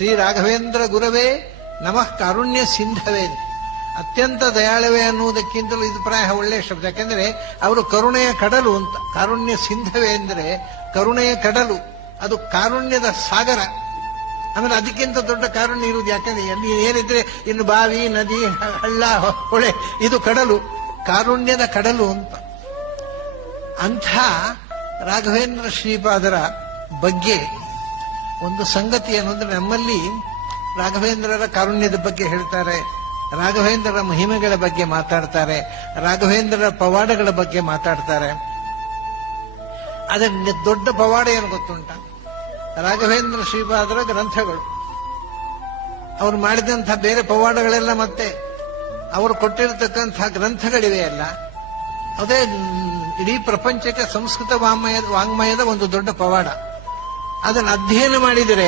ಶ್ರೀ ರಾಘವೇಂದ್ರ ಗುರವೇ ನಮಃ ಕಾರುಣ್ಯ ಸಿಂಧವೇ. ಅತ್ಯಂತ ದಯಾಳವೇ ಅನ್ನುವುದಕ್ಕಿಂತಲೂ ಇದು ಪ್ರಾಯ ಒಳ್ಳೆಯ ಶಬ್ದ. ಯಾಕೆಂದ್ರೆ ಅವರು ಕರುಣೆಯ ಕಡಲು ಅಂತ. ಕಾರುಣ್ಯ ಸಿಂಧವೇ ಅಂದರೆ ಕರುಣೆಯ ಕಡಲು, ಅದು ಕಾರುಣ್ಯದ ಸಾಗರ. ಆಮೇಲೆ ಅದಕ್ಕಿಂತ ದೊಡ್ಡ ಕಾರುಣ್ಯ ಇರುವುದು. ಯಾಕಂದ್ರೆ ಅಲ್ಲಿ ಏನಿದ್ರೆ ಇನ್ನು ಬಾವಿ, ನದಿ, ಹಳ್ಳ, ಹೊಳೆ, ಇದು ಕಡಲು, ಕಾರುಣ್ಯದ ಕಡಲು ಅಂತ. ಅಂಥ ರಾಘವೇಂದ್ರ ಶ್ರೀಪಾದರ ಬಗ್ಗೆ ಒಂದು ಸಂಗತಿ ಏನು ಅಂದ್ರೆ, ನಮ್ಮಲ್ಲಿ ರಾಘವೇಂದ್ರರ ಕಾರುಣ್ಯದ ಬಗ್ಗೆ ಹೇಳ್ತಾರೆ, ರಾಘವೇಂದ್ರರ ಮಹಿಮೆಗಳ ಬಗ್ಗೆ ಮಾತಾಡ್ತಾರೆ, ರಾಘವೇಂದ್ರರ ಪವಾಡಗಳ ಬಗ್ಗೆ ಮಾತಾಡ್ತಾರೆ. ಅದರ ದೊಡ್ಡ ಪವಾಡ ಏನು ಗೊತ್ತುಂಟ? ರಾಘವೇಂದ್ರ ಶ್ರೀಪಾದರ ಗ್ರಂಥಗಳು. ಅವರು ಮಾಡಿದಂಥ ಬೇರೆ ಪವಾಡಗಳೆಲ್ಲ ಮತ್ತೆ ಅವರು ಕೊಟ್ಟಿರತಕ್ಕಂಥ ಗ್ರಂಥಗಳಿವೆ ಅಲ್ಲ, ಅದೇ ಇಡೀ ಪ್ರಪಂಚಕ್ಕೆ ಸಂಸ್ಕೃತ ವಾಂಗ್ಮಯದ ಒಂದು ದೊಡ್ಡ ಪವಾಡ. ಅದನ್ನು ಅಧ್ಯಯನ ಮಾಡಿದರೆ